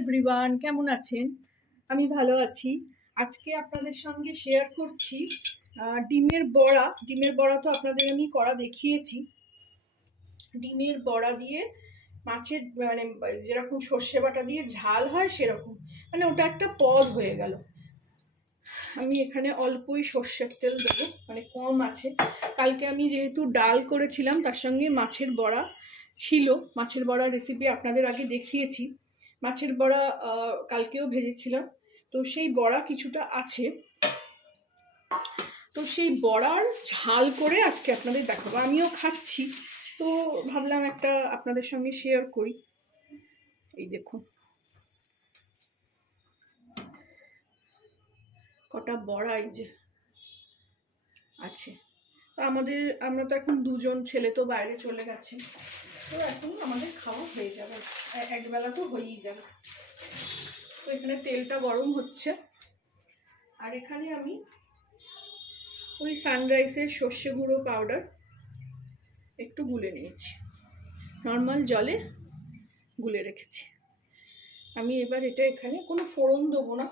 Everyone, কেমন আছেন? আমি ভালো আছি। আজকে আপনাদের সঙ্গে শেয়ার করছি ডিমের বড়া। ডিমের বড়া তো আপনাদের আমি করা দেখিয়েছি। ডিমের বড়া দিয়ে মাছের মানে যেরকম সর্ষে বাটা দিয়ে ঝাল হয় সেরকম, মানে ওটা একটা পদ হয়ে গেল। আমি এখানে অল্পই সর্ষের তেল দেবো, মানে কম আছে। কালকে আমি যেহেতু ডাল করেছিলাম তার সঙ্গে মাছের বড়া ছিল। মাছের বড়া রেসিপি আপনাদের আগে দেখিয়েছি। মাছের বড়া কালকেও ভেজেছিলাম, তো সেই বড়া কিছুটা আছে। তো সেই বড়ার ঝাল করে আজকে আপনাদের দেখাবো। আমিও খাচ্ছি, তো ভাবলাম একটা আপনাদের সঙ্গে শেয়ার করি। এই দেখুন কটা বড়া এই যে আছে। তো আমরা তো এখন দুজন, ছেলে তো বাইরে চলে গেছে, তো এখন আমাদের খাওয়া হয়ে যাবে, একবেলা তো হয়েই যাবে। তো এখানে তেলটা গরম হচ্ছে, আর এখানে আমি ওই সানরাইসের সর্ষে গুঁড়ো পাউডার একটু গুলে নিয়েছি, নর্মাল জলে গুলে রেখেছি। আমি এবার এটা এখানে কোনো ফোড়ন দেবো না,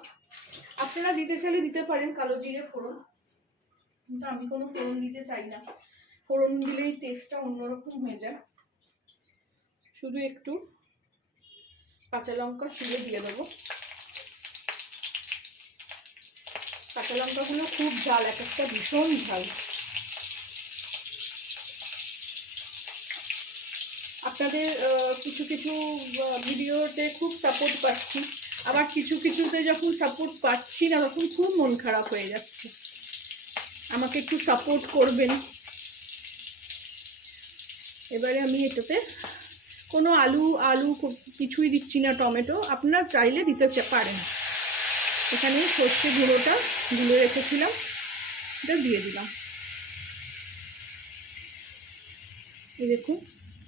আপনারা দিতে চাইলে দিতে পারেন কালো জিরে ফোড়ন, কিন্তু আমি কোনো ফোড়ন দিতে চাই না। ফোড়ন দিলেই টেস্টটা অন্যরকম হয়ে যায়। শুধু একটু কাঁচা লঙ্কা চিড়ে দিয়ে দেবো। কাঁচা লঙ্কাগুলো খুব ঝাল, এক একটা ভীষণ ঝাল। আপনাদের কিছু কিছু ভিডিওতে খুব সাপোর্ট পাচ্ছি, আবার কিছু কিছুতে যখন সাপোর্ট পাচ্ছি না তখন খুব মন খারাপ হয়ে যাচ্ছে। আমাকে একটু সাপোর্ট করবেন। এবারে আমি এটাতে কোনো আলু কিছুই দিচ্ছি না, টমেটো আপনারা চাইলে দিতে পারেন। এখানে সর্ষে গুঁড়োটা গুলে রেখেছিলাম, এটা দিয়ে দিলাম। এই দেখুন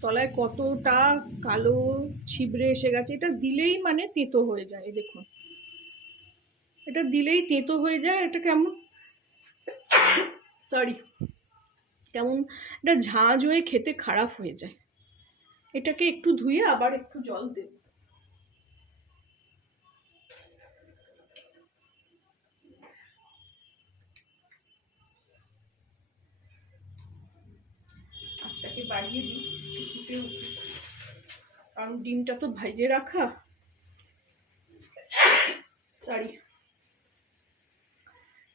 তলায় কতটা কালো ছিবড়ে এসে গেছে। এটা দিলেই মানে তেঁতো হয়ে যায়। এই দেখুন এটা দিলেই তেঁতো হয়ে যায়। এটা কেমন কেমন এটা ঝাঁঝ হয়ে খেতে খারাপ হয়ে যায়। এটাকে একটু ধুয়ে আবার একটু জল দেব। আঁচটাকে বাড়িয়ে দিই, ফুটে উঠুক, কারণ ডিমটা তো ভেজে রাখা।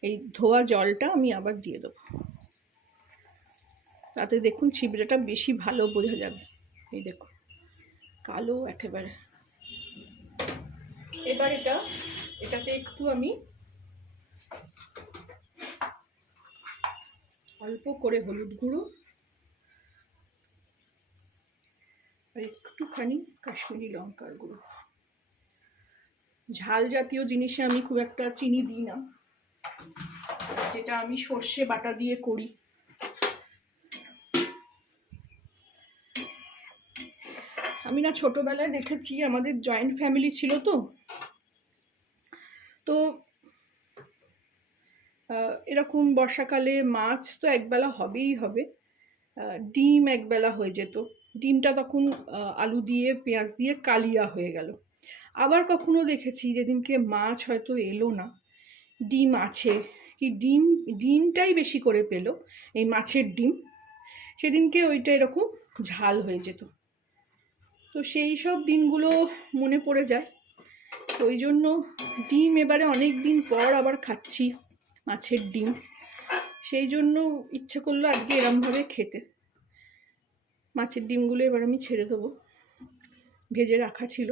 এই ধোয়া জলটা আমি আবার দিয়ে দেবো, তাতে দেখুন ছিবড়েটা বেশি ভালো বোঝা যাবে। এই দেখুন কালো একেবারে। এবার এটাতে একটু আমি অল্প করে হলুদ গুঁড়ো আর একটুখানি কাশ্মীরি লঙ্কার গুঁড়ো। ঝাল জাতীয় জিনিসে আমি খুব একটা চিনি দিই না, যেটা আমি সর্ষে বাটা দিয়ে করি। আমি না ছোটবেলায় দেখেছি, আমাদের জয়েন্ট ফ্যামিলি ছিল, তো এরকম বর্ষাকালে মাছ তো একবেলা হবেই হবে, ডিম একবেলা হয়ে যেত। ডিমটা তখন আলু দিয়ে পেঁয়াজ দিয়ে কালিয়া হয়ে গেল। আবার কখনো দেখেছি যেদিনকে মাছ হয়তো এলো না, ডিম আছে, কি ডিমটাই বেশি করে পেল, এই মাছের ডিম, সেদিনকে ওইটা এরকম ঝাল হয়ে যেত। তো সেই সব দিনগুলো মনে পড়ে যায়। ওই জন্য ডিম এবারে অনেক দিন পর আবার খাচ্ছি, মাছের ডিম, সেই জন্য ইচ্ছে করলো আজকে এরমভাবে খেতে। মাছের ডিমগুলো এবার আমি ছেড়ে দেবো, ভেজে রাখা ছিল।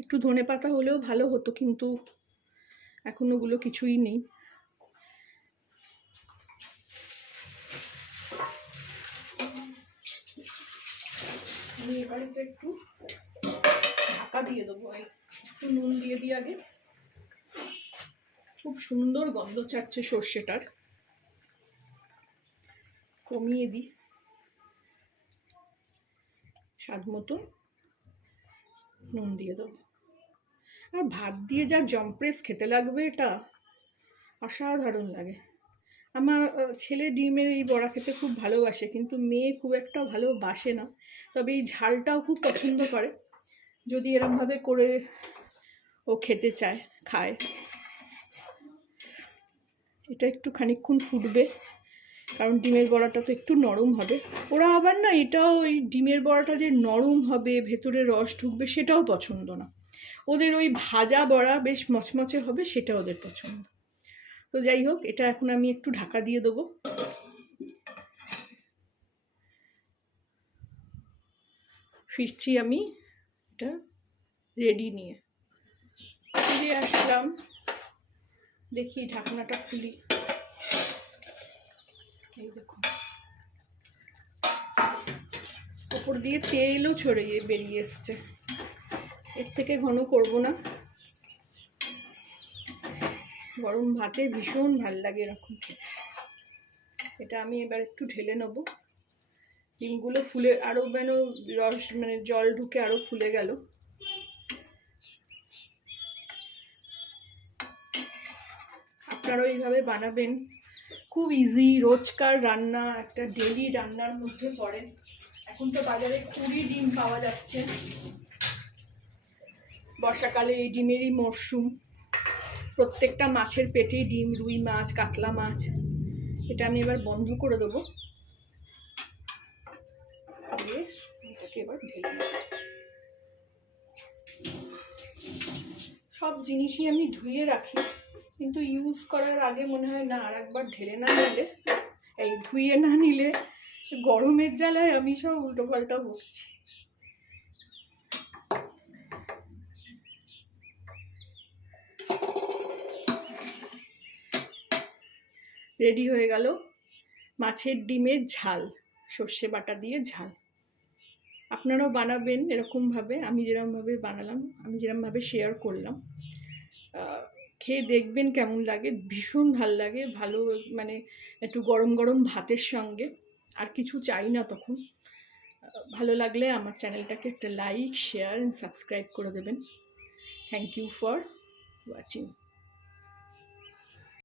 একটু ধনে পাতা হলেও ভালো হতো, কিন্তু এখন ওগুলো কিছুই নেই। আমি এবারে তো একটু ঢাকা দিয়ে দেবো, একটু নুন দিয়ে দিই আগে। খুব সুন্দর গন্ধ ছাড়ছে সর্ষেটার, কমিয়ে দিই। স্বাদ মতো নুন দিয়ে দেবো। আর ভাত দিয়ে যা জম্প্রেস খেতে লাগবে, এটা অসাধারণ লাগে। আমার ছেলে ডিমের এই বড়া খেতে খুব ভালোবাসে, কিন্তু মেয়ে খুব একটা ভালোবাসে না। তবে এই ঝালটাও খুব পছন্দ করে, যদি এরমভাবে করে ও খেতে চায় খায়। এটা একটু খানিকক্ষণ ফুটবে, কারণ ডিমের বড়াটা তো একটু নরম হবে। ওরা আবার না, এটাও ওই ডিমের বড়াটা যে নরম হবে, ভেতরে রস ঢুকবে, সেটাও পছন্দ না। ওদের ওই ভাজা বড়া বেশ মচমচে হবে, সেটা ওদের পছন্দ। তো যাই হোক, এটা এখন আমি একটু ঢাকা দিয়ে দেবো। ফিরছি আমি এটা রেডি নিয়ে। ফিরে আসলাম, দেখি ঢাকনাটা খুলি। এই দেখুন, ওপর দিয়ে তেলও ছড়িয়ে বেরিয়ে এসছে। এর থেকে ঘন করব না, গরম ভাতে ভীষণ ভাল লাগে এরকম খেতে। এটা আমি এবার একটু ঢেলে নেব। ডিমগুলো ফুলে আরও যেন রস মানে জল ঢুকে আরও ফুলে গেল। আপনারাও এইভাবে বানাবেন, খুব ইজি, রোজকার রান্না, একটা ডেলি রান্নার মধ্যে পড়ে। এখন তো বাজারে 20 ডিম পাওয়া যাচ্ছে। বর্ষাকালে এই ডিমেরই মরশুম, প্রত্যেকটা মাছের পেটেই ডিম, রুই মাছ, কাতলা মাছ। এটা আমি এবার বন্ধ করে দেবো, দিয়ে এটাকে এবার ঢেলে দেবো। সব জিনিসই আমি ধুয়ে রাখি, কিন্তু ইউজ করার আগে মনে হয় না আর একবার ঢেলে না নিলে, এই ধুয়ে না নিলে গরমের জ্বালায় আমি সব উল্টো পাল্টা বকছি। রেডি হয়ে গেল মাছের ডিমের ঝাল, সর্ষে বাটা দিয়ে ঝাল। আপনারাও বানাবেন এরকমভাবে, আমি যেরকমভাবে বানালাম, আমি যেরকমভাবে শেয়ার করলাম। খেয়ে দেখবেন কেমন লাগে, ভীষণ ভাল লাগে। ভালো মানে একটু গরম গরম ভাতের সঙ্গে, আর কিছু চাই না তখন। ভালো লাগলে আমার চ্যানেলটাকে একটা লাইক, শেয়ার অ্যান্ড সাবস্ক্রাইব করে দেবেন। Thank you for watching.